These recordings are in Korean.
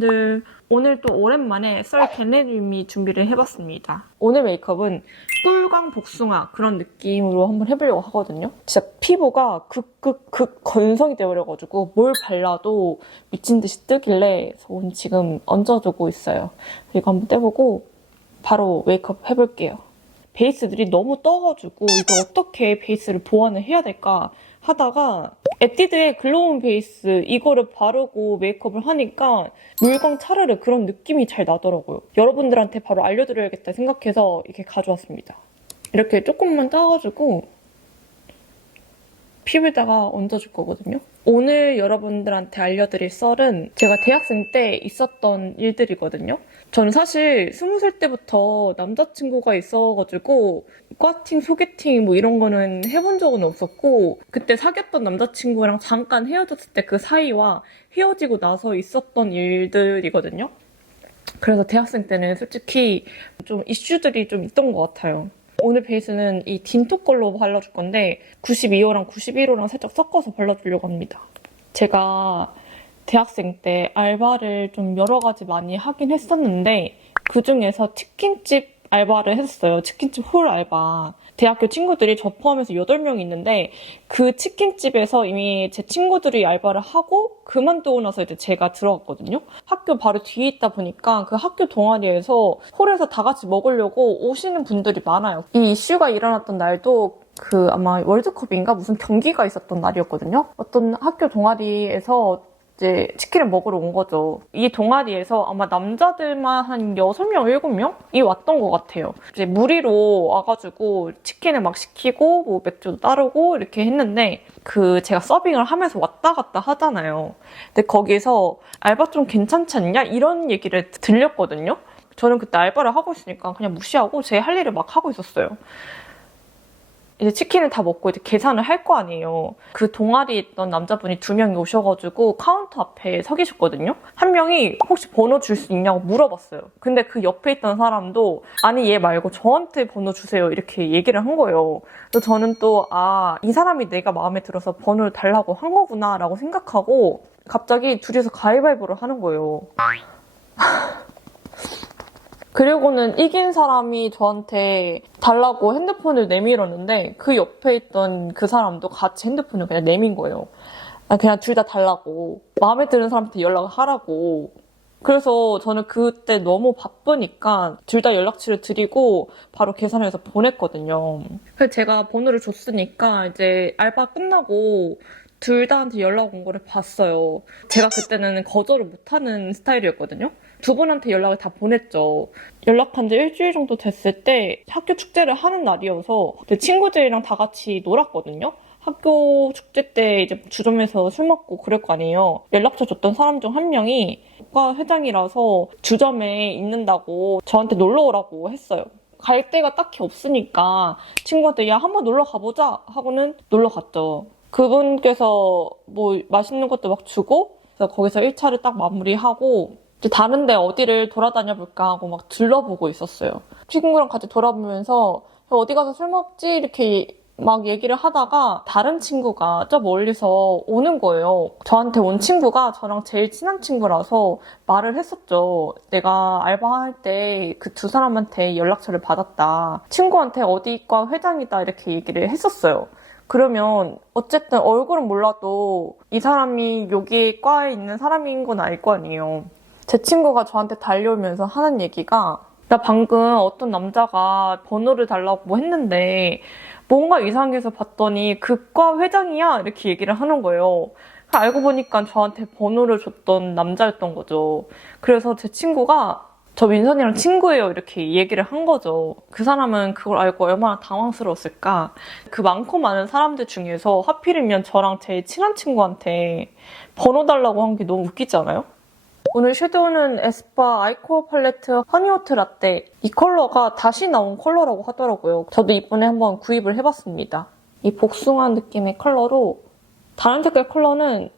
여러분들, 오늘 또 오랜만에 썰 개내림이 준비를 해봤습니다. 오늘 메이크업은 꿀광 복숭아 그런 느낌으로 한번 해보려고 하거든요. 진짜 피부가 극 건성이 되어버려가지고 뭘 발라도 미친 듯이 뜨길래 오늘 지금 얹어두고 있어요. 이거 한번 떼보고 바로 메이크업 해볼게요. 베이스들이 너무 떠가지고 이걸 어떻게 베이스를 보완을 해야 될까 하다가 에뛰드의 글로운 베이스 이거를 바르고 메이크업을 하니까 물광 차르르 그런 느낌이 잘 나더라고요. 여러분들한테 바로 알려드려야겠다 생각해서 이렇게 가져왔습니다. 이렇게 조금만 따가지고 피부에다가 얹어줄 거거든요. 오늘 여러분들한테 알려드릴 썰은 제가 대학생 때 있었던 일들이거든요. 저는 사실 20살 때부터 남자친구가 있어가지고 꽈팅, 소개팅 뭐 이런 거는 해본 적은 없었고 그때 사귀었던 남자친구랑 잠깐 헤어졌을 때 그 사이와 헤어지고 나서 있었던 일들이거든요. 그래서 대학생 때는 솔직히 좀 이슈들이 좀 있던 것 같아요. 오늘 베이스는 이 딘토 걸로 발라줄 건데 92호랑 91호랑 살짝 섞어서 발라주려고 합니다. 제가 대학생 때 알바를 좀 여러 가지 많이 하긴 했었는데 그중에서 치킨집 알바를 했었어요. 치킨집 홀 알바. 대학교 친구들이 저 포함해서 8명이 있는데 그 치킨집에서 이미 제 친구들이 알바를 하고 그만두고 나서 이제 제가 들어갔거든요. 학교 바로 뒤에 있다 보니까 그 학교 동아리에서 홀에서 다 같이 먹으려고 오시는 분들이 많아요. 이 이슈가 일어났던 날도 그 아마 월드컵인가 무슨 경기가 있었던 날이었거든요. 어떤 학교 동아리에서 이제 치킨을 먹으러 온 거죠. 이 동아리에서 아마 남자들만 한 6명, 7명이 왔던 것 같아요. 이제 무리로 와가지고 치킨을 막 시키고 뭐 맥주도 따르고 이렇게 했는데 그 제가 서빙을 하면서 왔다 갔다 하잖아요. 근데 거기서 알바 좀 괜찮지 않냐? 이런 얘기를 들렸거든요. 저는 그때 알바를 하고 있으니까 그냥 무시하고 제 할 일을 막 하고 있었어요. 이제 치킨을 다 먹고 이제 계산을 할 거 아니에요. 그 동아리에 있던 남자분이 2명이 오셔가지고 카운터 앞에 서 계셨거든요. 한 명이 혹시 번호 줄 수 있냐고 물어봤어요. 근데 그 옆에 있던 사람도 아니 얘 말고 저한테 번호 주세요 이렇게 얘기를 한 거예요. 그래서 저는 또 이 사람이 내가 마음에 들어서 번호를 달라고 한 거구나 라고 생각하고 갑자기 둘이서 가위바위보를 하는 거예요. 그리고는 이긴 사람이 저한테 달라고 핸드폰을 내밀었는데 그 옆에 있던 그 사람도 같이 핸드폰을 그냥 내민 거예요. 그냥 둘 다 달라고. 마음에 드는 사람한테 연락을 하라고. 그래서 저는 그때 너무 바쁘니까 둘 다 연락처를 드리고 바로 계산해서 보냈거든요. 그래서 제가 번호를 줬으니까 이제 알바 끝나고 둘 다한테 연락 온 거를 봤어요. 제가 그때는 거절을 못하는 스타일이었거든요. 두 분한테 연락을 다 보냈죠. 연락한 지 일주일 정도 됐을 때 학교 축제를 하는 날이어서 친구들이랑 다 같이 놀았거든요. 학교 축제 때 이제 주점에서 술 먹고 그럴 거 아니에요. 연락처 줬던 사람 중 한 명이 과 회장이라서 주점에 있는다고 저한테 놀러 오라고 했어요. 갈 데가 딱히 없으니까 친구한테 야 한번 놀러 가보자 하고는 놀러 갔죠. 그분께서 뭐 맛있는 것도 막 주고 그래서 거기서 1차를 딱 마무리하고 이제 다른 데 어디를 돌아다녀 볼까 하고 막 둘러보고 있었어요. 친구랑 같이 돌아보면서 어디 가서 술 먹지? 이렇게 막 얘기를 하다가 다른 친구가 저 멀리서 오는 거예요. 저한테 온 친구가 저랑 제일 친한 친구라서 말을 했었죠. 내가 알바할 때 그 두 사람한테 연락처를 받았다. 친구한테 어디과 회장이다 이렇게 얘기를 했었어요. 그러면 어쨌든 얼굴은 몰라도 이 사람이 여기 과에 있는 사람인 건 알 거 아니에요. 제 친구가 저한테 달려오면서 하는 얘기가 나 방금 어떤 남자가 번호를 달라고 뭐 했는데 뭔가 이상해서 봤더니 그 과 회장이야 이렇게 얘기를 하는 거예요. 알고 보니까 저한테 번호를 줬던 남자였던 거죠. 그래서 제 친구가 저 민선이랑 친구예요 이렇게 얘기를 한 거죠. 그 사람은 그걸 알고 얼마나 당황스러웠을까. 그 많고 많은 사람들 중에서 하필이면 저랑 제일 친한 친구한테 번호 달라고 한 게 너무 웃기지 않아요? 오늘 섀도우는 에스쁘아 아이코어 팔레트 허니워트 라떼. 이 컬러가 다시 나온 컬러라고 하더라고요. 저도 이번에 한번 구입을 해봤습니다. 이 복숭아 느낌의 컬러로 다른 색깔 컬러는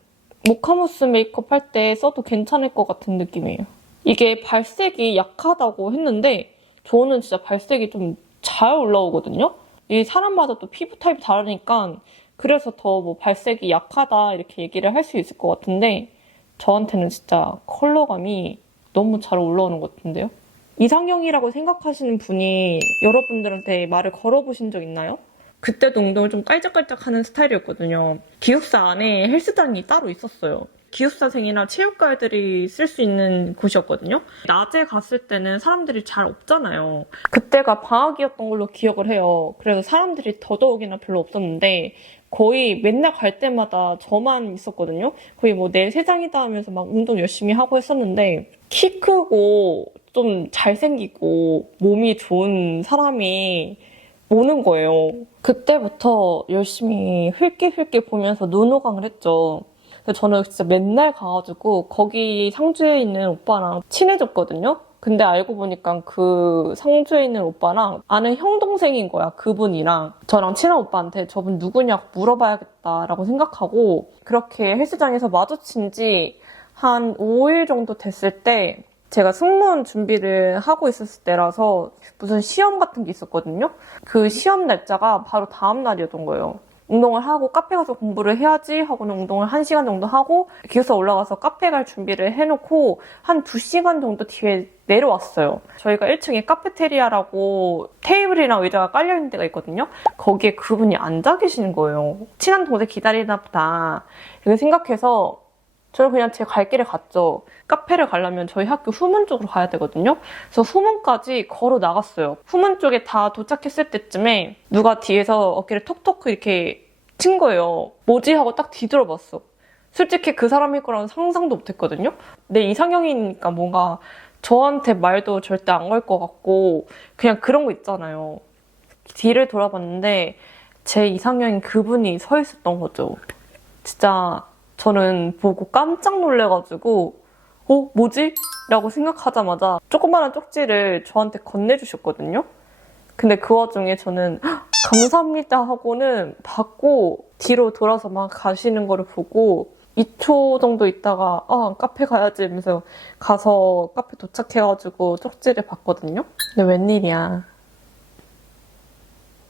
모카무스 메이크업 할 때 써도 괜찮을 것 같은 느낌이에요. 이게 발색이 약하다고 했는데 저는 진짜 발색이 좀 잘 올라오거든요. 이 사람마다 또 피부 타입이 다르니까 그래서 더 뭐 발색이 약하다 이렇게 얘기를 할 수 있을 것 같은데 저한테는 진짜 컬러감이 너무 잘 올라오는 것 같은데요? 이상형이라고 생각하시는 분이 여러분들한테 말을 걸어보신 적 있나요? 그때도 운동을 좀 깔짝깔짝 하는 스타일이었거든요. 기숙사 안에 헬스장이 따로 있었어요. 기숙사생이나 체육과애들이 쓸 수 있는 곳이었거든요. 낮에 갔을 때는 사람들이 잘 없잖아요. 그때가 방학이었던 걸로 기억을 해요. 그래서 사람들이 더더욱이나 별로 없었는데 거의 맨날 갈 때마다 저만 있었거든요. 거의 뭐 내 세상이다 하면서 막 운동 열심히 하고 했었는데 키 크고 좀 잘생기고 몸이 좋은 사람이 오는 거예요. 그때부터 열심히 흘게 보면서 눈호강을 했죠. 근데 저는 진짜 맨날 가가지고 거기 상주에 있는 오빠랑 친해졌거든요. 근데 알고 보니까 그 상주에 있는 오빠랑 아는 형 동생인 거야. 그분이랑 저랑 친한 오빠한테 저분 누구냐고 물어봐야겠다라고 생각하고 그렇게 헬스장에서 마주친 지 한 5일 정도 됐을 때 제가 승무원 준비를 하고 있었을 때라서 무슨 시험 같은 게 있었거든요. 그 시험 날짜가 바로 다음 날이었던 거예요. 운동을 하고 카페 가서 공부를 해야지 하고는 운동을 1시간 정도 하고 기숙사 올라가서 카페 갈 준비를 해놓고 한 2시간 정도 뒤에 내려왔어요. 저희가 1층에 카페테리아라고 테이블이랑 의자가 깔려있는 데가 있거든요. 거기에 그분이 앉아 계시는 거예요. 친한 동생 기다리나 보다 이렇게 생각해서 저는 그냥 제 갈 길에 갔죠. 카페를 가려면 저희 학교 후문 쪽으로 가야 되거든요. 그래서 후문까지 걸어 나갔어요. 후문 쪽에 다 도착했을 때쯤에 누가 뒤에서 어깨를 톡톡 이렇게 친 거예요. 뭐지? 하고 딱 뒤돌아봤어. 솔직히 그 사람일 거라는 상상도 못했거든요. 내 이상형이니까 뭔가 저한테 말도 절대 안 걸 것 같고 그냥 그런 거 있잖아요. 뒤를 돌아봤는데 제 이상형인 그분이 서 있었던 거죠. 진짜 저는 보고 깜짝 놀래가지고 뭐지? 라고 생각하자마자 조그마한 쪽지를 저한테 건네주셨거든요. 근데 그 와중에 저는 감사합니다 하고는 받고 뒤로 돌아서 막 가시는 거를 보고 2초 정도 있다가 카페 가야지 하면서 가서 카페 도착해가지고 쪽지를 봤거든요. 근데 웬일이야.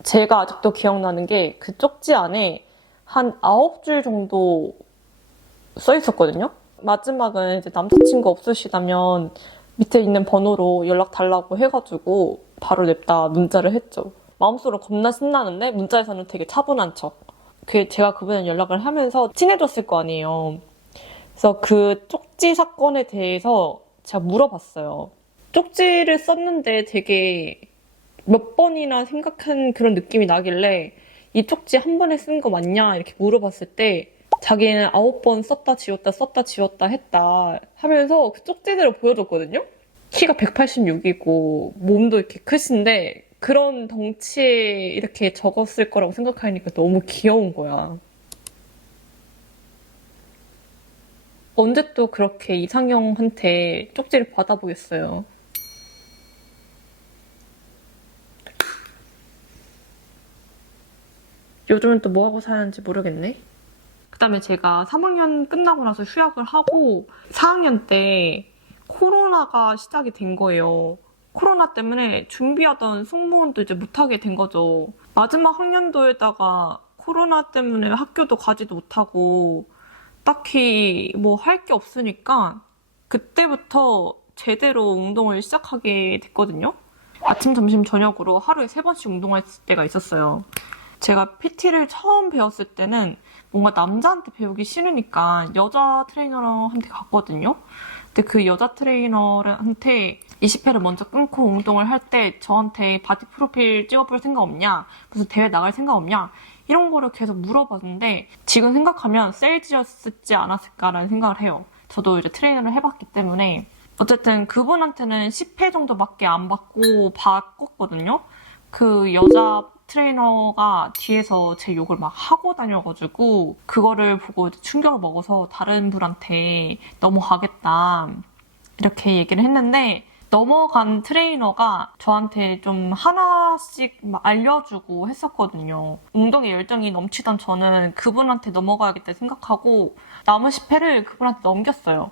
제가 아직도 기억나는 게 그 쪽지 안에 한 9줄 정도 써 있었거든요. 마지막은 이제 남자친구 없으시다면 밑에 있는 번호로 연락 달라고 해가지고 바로 냅다 문자를 했죠. 마음속으로 겁나 신나는데 문자에서는 되게 차분한 척. 제가 그분한테 연락을 하면서 친해졌을 거 아니에요. 그래서 그 쪽지 사건에 대해서 제가 물어봤어요. 쪽지를 썼는데 되게 몇 번이나 생각한 그런 느낌이 나길래 이 쪽지 한 번에 쓴 거 맞냐 이렇게 물어봤을 때 자기는 9번 썼다 지웠다 했다 하면서 그 쪽지들을 보여줬거든요. 키가 186이고 몸도 이렇게 크신데 그런 덩치에 이렇게 적었을 거라고 생각하니까 너무 귀여운 거야. 언제 또 그렇게 이상형한테 쪽지를 받아보겠어요. 요즘은 또 뭐하고 사는지 모르겠네. 그다음에 제가 3학년 끝나고 나서 휴학을 하고 4학년 때 코로나가 시작이 된 거예요. 코로나 때문에 준비하던 승무원도 이제 못하게 된 거죠. 마지막 학년도에다가 코로나 때문에 학교도 가지도 못하고 딱히 뭐 할 게 없으니까 그때부터 제대로 운동을 시작하게 됐거든요. 아침, 점심, 저녁으로 하루에 3번씩 운동할 때가 있었어요. 제가 PT를 처음 배웠을 때는 뭔가 남자한테 배우기 싫으니까 여자 트레이너한테 갔거든요. 근데 그 여자 트레이너한테 20회를 먼저 끊고 운동을 할 때 저한테 바디 프로필 찍어볼 생각 없냐? 무슨 대회 나갈 생각 없냐? 이런 거를 계속 물어봤는데 지금 생각하면 세일즈였지 않았을까라는 생각을 해요. 저도 이제 트레이너를 해봤기 때문에 어쨌든 그분한테는 10회 정도밖에 안 받고 바꿨거든요. 그 여자 트레이너가 뒤에서 제 욕을 막 하고 다녀가지고 그거를 보고 충격을 먹어서 다른 분한테 넘어가겠다 이렇게 얘기를 했는데 넘어간 트레이너가 저한테 좀 하나씩 알려주고 했었거든요. 운동에 열정이 넘치던 저는 그분한테 넘어가야겠다 생각하고 남은 10회를 그분한테 넘겼어요.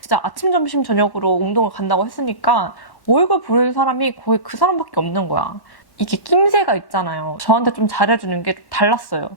진짜 아침, 점심, 저녁으로 운동을 간다고 했으니까 얼굴 보는 사람이 거의 그 사람밖에 없는 거야. 이게 낌새가 있잖아요. 저한테 좀 잘해주는 게 달랐어요.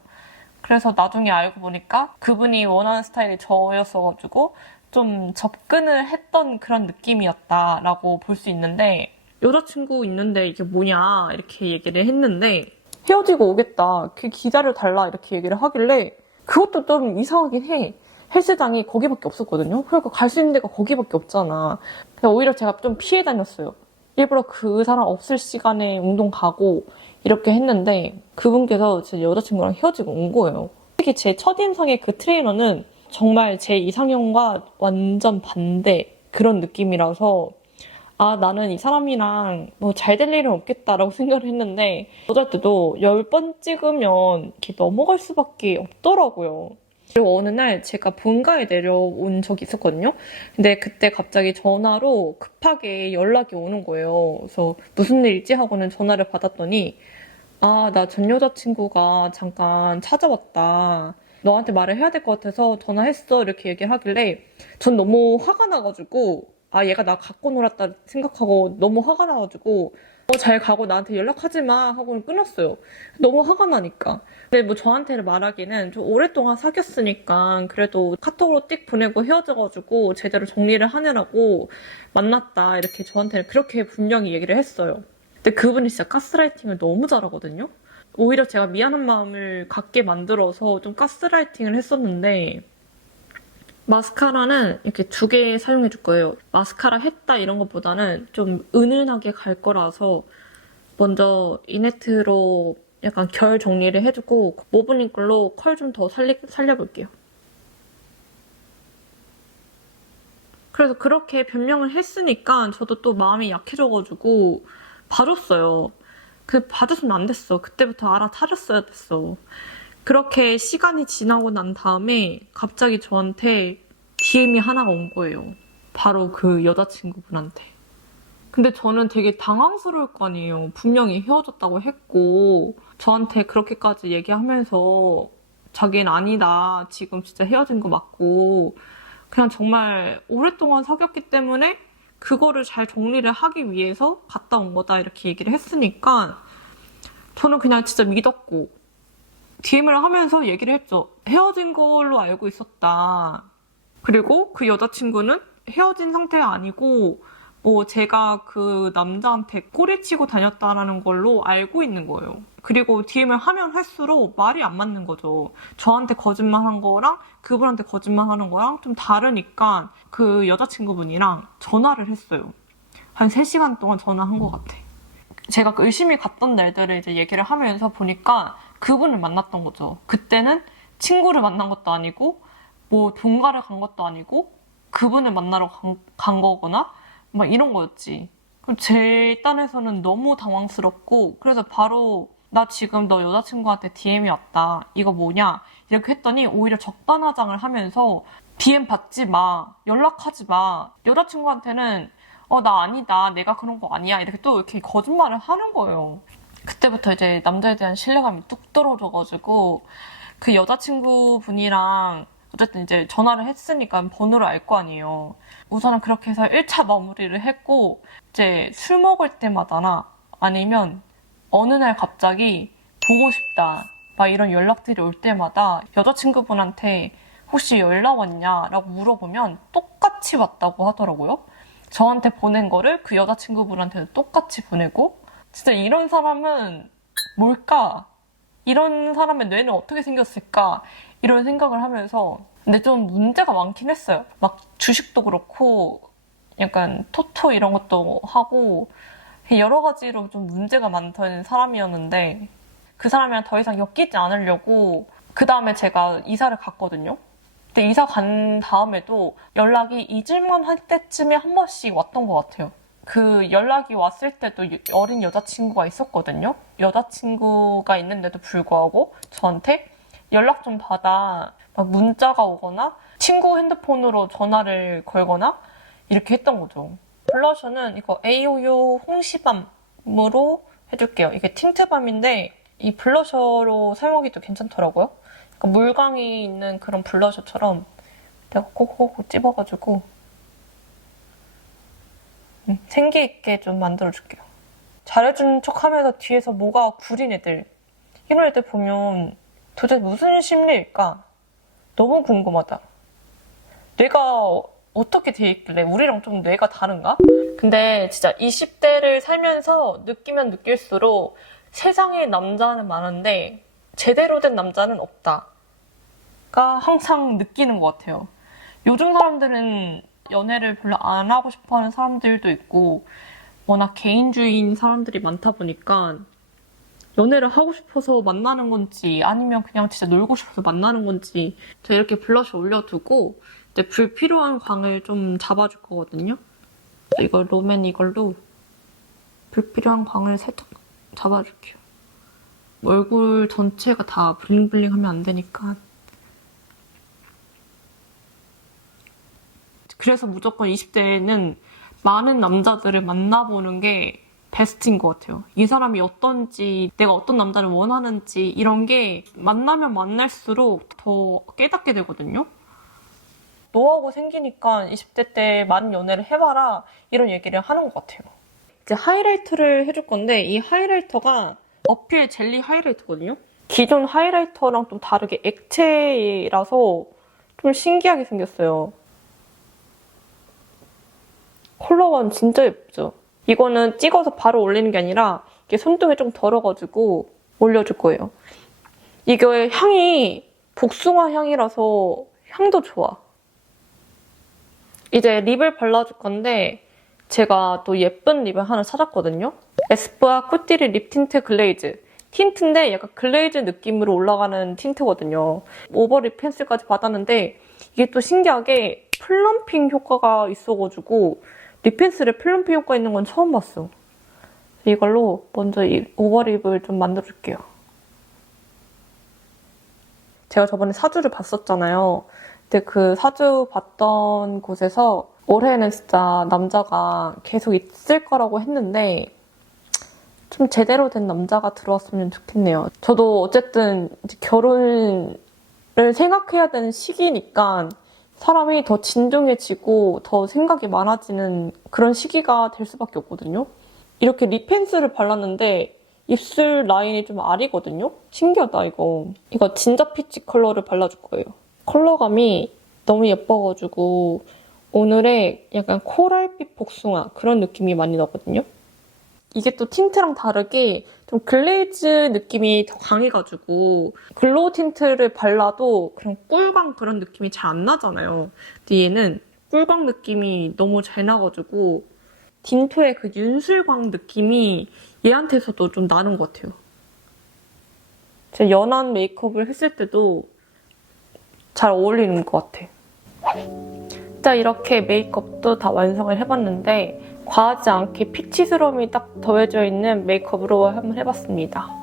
그래서 나중에 알고 보니까 그분이 원하는 스타일이 저였어가지고 좀 접근을 했던 그런 느낌이었다라고 볼 수 있는데, 여자친구 있는데 이게 뭐냐 이렇게 얘기를 했는데 헤어지고 오겠다, 그 기자를 달라 이렇게 얘기를 하길래 그것도 좀 이상하긴 해. 헬스장이 거기밖에 없었거든요. 그러니까 갈 수 있는 데가 거기밖에 없잖아. 그래서 오히려 제가 좀 피해 다녔어요. 일부러 그 사람 없을 시간에 운동 가고 이렇게 했는데 그분께서 제 여자친구랑 헤어지고 온 거예요. 특히 제 첫인상의 그 트레이너는 정말 제 이상형과 완전 반대 그런 느낌이라서, 아, 나는 이 사람이랑 뭐 잘 될 일은 없겠다라고 생각을 했는데 어쩔 때도 10번 찍으면 이렇게 넘어갈 수밖에 없더라고요. 그리고 어느 날 제가 본가에 내려온 적이 있었거든요. 근데 그때 갑자기 전화로 급하게 연락이 오는 거예요. 그래서 무슨 일이지 하고는 전화를 받았더니, 아, 나 전 여자친구가 잠깐 찾아왔다. 너한테 말을 해야 될 것 같아서 전화했어. 이렇게 얘기를 하길래 전 너무 화가 나가지고, 아, 얘가 나 갖고 놀았다 생각하고 너무 화가 나가지고, 잘 가고 나한테 연락하지 마 하고는 끊었어요. 너무 화가 나니까. 근데 뭐 저한테는 말하기는 좀 오랫동안 사귀었으니까 그래도 카톡으로 띡 보내고 헤어져가지고 제대로 정리를 하느라고 만났다 이렇게 저한테는 그렇게 분명히 얘기를 했어요. 근데 그분이 진짜 가스라이팅을 너무 잘하거든요. 오히려 제가 미안한 마음을 갖게 만들어서 좀 가스라이팅을 했었는데, 마스카라는 이렇게 2개 사용해 줄 거예요. 마스카라 했다 이런 것보다는 좀 은은하게 갈 거라서 먼저 이네트로 약간 결 정리를 해주고 모블링 걸로 컬 좀 더 살려볼게요. 그래서 그렇게 변명을 했으니까 저도 또 마음이 약해져가지고 봐줬어요. 그 봐줬으면 안 됐어. 그때부터 알아차렸어야 됐어. 그렇게 시간이 지나고 난 다음에 갑자기 저한테 DM이 하나가 온 거예요. 바로 그 여자친구분한테. 근데 저는 되게 당황스러울 거 아니에요. 분명히 헤어졌다고 했고 저한테 그렇게까지 얘기하면서 자기는 아니다, 지금 진짜 헤어진 거 맞고 그냥 정말 오랫동안 사귀었기 때문에 그거를 잘 정리를 하기 위해서 갔다 온 거다 이렇게 얘기를 했으니까 저는 그냥 진짜 믿었고 DM을 하면서 얘기를 했죠. 헤어진 걸로 알고 있었다. 그리고 그 여자친구는 헤어진 상태가 아니고 뭐 제가 그 남자한테 꼬리치고 다녔다라는 걸로 알고 있는 거예요. 그리고 DM을 하면 할수록 말이 안 맞는 거죠. 저한테 거짓말한 거랑 그분한테 거짓말하는 거랑 좀 다르니까 그 여자친구분이랑 전화를 했어요. 한 3시간 동안 전화한 것 같아. 제가 그 의심이 갔던 날들을 이제 얘기를 하면서 보니까 그분을 만났던 거죠. 그때는 친구를 만난 것도 아니고 뭐 본가를 간 것도 아니고 그분을 만나러 간 거거나 막 이런 거였지. 그럼 제 딴에서는 너무 당황스럽고 그래서 바로 나 지금 너 여자친구한테 DM이 왔다. 이거 뭐냐? 이렇게 했더니 오히려 적반하장을 하면서 DM 받지 마. 연락하지 마. 여자친구한테는 나 아니다. 내가 그런 거 아니야. 이렇게 또 이렇게 거짓말을 하는 거예요. 그때부터 이제 남자에 대한 신뢰감이 뚝 떨어져가지고 그 여자친구분이랑 어쨌든 이제 전화를 했으니까 번호를 알 거 아니에요. 우선은 그렇게 해서 1차 마무리를 했고 이제 술 먹을 때마다나 아니면 어느 날 갑자기 보고 싶다 막 이런 연락들이 올 때마다 여자친구분한테 혹시 연락 왔냐? 라고 물어보면 똑같이 왔다고 하더라고요. 저한테 보낸 거를 그 여자친구분한테도 똑같이 보내고, 진짜 이런 사람은 뭘까? 이런 사람의 뇌는 어떻게 생겼을까? 이런 생각을 하면서, 근데 좀 문제가 많긴 했어요. 막 주식도 그렇고 약간 토토 이런 것도 하고 여러 가지로 좀 문제가 많던 사람이었는데 그 사람이랑 더 이상 엮이지 않으려고 그 다음에 제가 이사를 갔거든요. 근데 이사 간 다음에도 연락이 잊을만 할 때쯤에 한 번씩 왔던 것 같아요. 그 연락이 왔을 때도 어린 여자친구가 있었거든요. 여자친구가 있는데도 불구하고 저한테 연락 좀 받아, 막 문자가 오거나 친구 핸드폰으로 전화를 걸거나 이렇게 했던 거죠. 블러셔는 이거 에이오요 홍시밤으로 해줄게요. 이게 틴트밤인데 이 블러셔로 사용하기도 괜찮더라고요. 그러니까 물광이 있는 그런 블러셔처럼 내가 콕콕콕 찝어가지고 생기 있게 좀 만들어줄게요. 잘해준 척하면서 뒤에서 뭐가 구린 애들, 이런 애들 보면 도대체 무슨 심리일까? 너무 궁금하다. 뇌가 어떻게 돼 있길래 우리랑 좀 뇌가 다른가? 근데 진짜 20대를 살면서 느끼면 느낄수록 세상에 남자는 많은데 제대로 된 남자는 없다가 항상 느끼는 것 같아요. 요즘 사람들은 연애를 별로 안 하고 싶어하는 사람들도 있고 워낙 개인주의인 사람들이 많다 보니까 연애를 하고 싶어서 만나는 건지 아니면 그냥 진짜 놀고 싶어서 만나는 건지 제가 이렇게 블러셔 올려두고 이제 불필요한 광을 좀 잡아줄 거거든요. 이거 롬앤 이걸로 불필요한 광을 살짝 잡아줄게요. 얼굴 전체가 다 블링블링 하면 안 되니까. 그래서 무조건 20대에는 많은 남자들을 만나보는 게 베스트인 것 같아요. 이 사람이 어떤지, 내가 어떤 남자를 원하는지 이런 게 만나면 만날수록 더 깨닫게 되거든요. 노하고 생기니까 20대 때 많은 연애를 해봐라 이런 얘기를 하는 것 같아요. 이제 하이라이터를 해줄 건데 이 하이라이터가 어필 젤리 하이라이터거든요. 기존 하이라이터랑 좀 다르게 액체라서 좀 신기하게 생겼어요. 컬러감 진짜 예쁘죠? 이거는 찍어서 바로 올리는 게 아니라 이게 손등에 좀 덜어가지고 올려줄 거예요. 이게 향이 복숭아 향이라서 향도 좋아. 이제 립을 발라줄 건데 제가 또 예쁜 립을 하나 찾았거든요. 에스쁘아 쿠띠리 립 틴트 글레이즈. 틴트인데 약간 글레이즈 느낌으로 올라가는 틴트거든요. 오버립 펜슬까지 받았는데 이게 또 신기하게 플럼핑 효과가 있어가지고 립 펜슬에 플럼핑 효과 있는 건 처음 봤어. 이걸로 먼저 이 오버립을 좀 만들어줄게요. 제가 저번에 사주를 봤었잖아요. 근데 그 사주 봤던 곳에서 올해는 진짜 남자가 계속 있을 거라고 했는데 좀 제대로 된 남자가 들어왔으면 좋겠네요. 저도 어쨌든 이제 결혼을 생각해야 되는 시기니까 사람이 더 진중해지고 더 생각이 많아지는 그런 시기가 될 수밖에 없거든요. 이렇게 립 펜슬을 발랐는데 입술 라인이 좀 아리거든요? 신기하다, 이거. 이거 진저 피치 컬러를 발라줄 거예요. 컬러감이 너무 예뻐가지고 오늘의 약간 코랄빛 복숭아 그런 느낌이 많이 나거든요. 이게 또 틴트랑 다르게 좀 글레이즈 느낌이 더 강해가지고 글로우 틴트를 발라도 그런 꿀광 그런 느낌이 잘 안 나잖아요. 근데 얘는 꿀광 느낌이 너무 잘 나가지고 딘토의 그 윤슬광 느낌이 얘한테서도 좀 나는 것 같아요. 제가 연한 메이크업을 했을 때도 잘 어울리는 것 같아. 자, 이렇게 메이크업도 다 완성을 해봤는데 과하지 않게 피치스러움이 딱 더해져 있는 메이크업으로 한번 해봤습니다.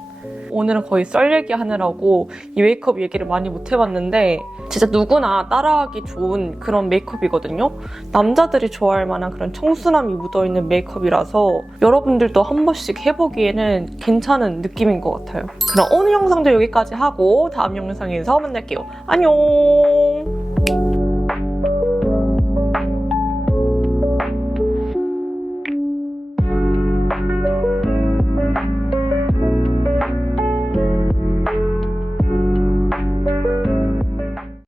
오늘은 거의 썰 얘기하느라고 이 메이크업 얘기를 많이 못 해봤는데 진짜 누구나 따라하기 좋은 그런 메이크업이거든요. 남자들이 좋아할 만한 그런 청순함이 묻어있는 메이크업이라서 여러분들도 한 번씩 해보기에는 괜찮은 느낌인 것 같아요. 그럼 오늘 영상도 여기까지 하고 다음 영상에서 만날게요. 안녕!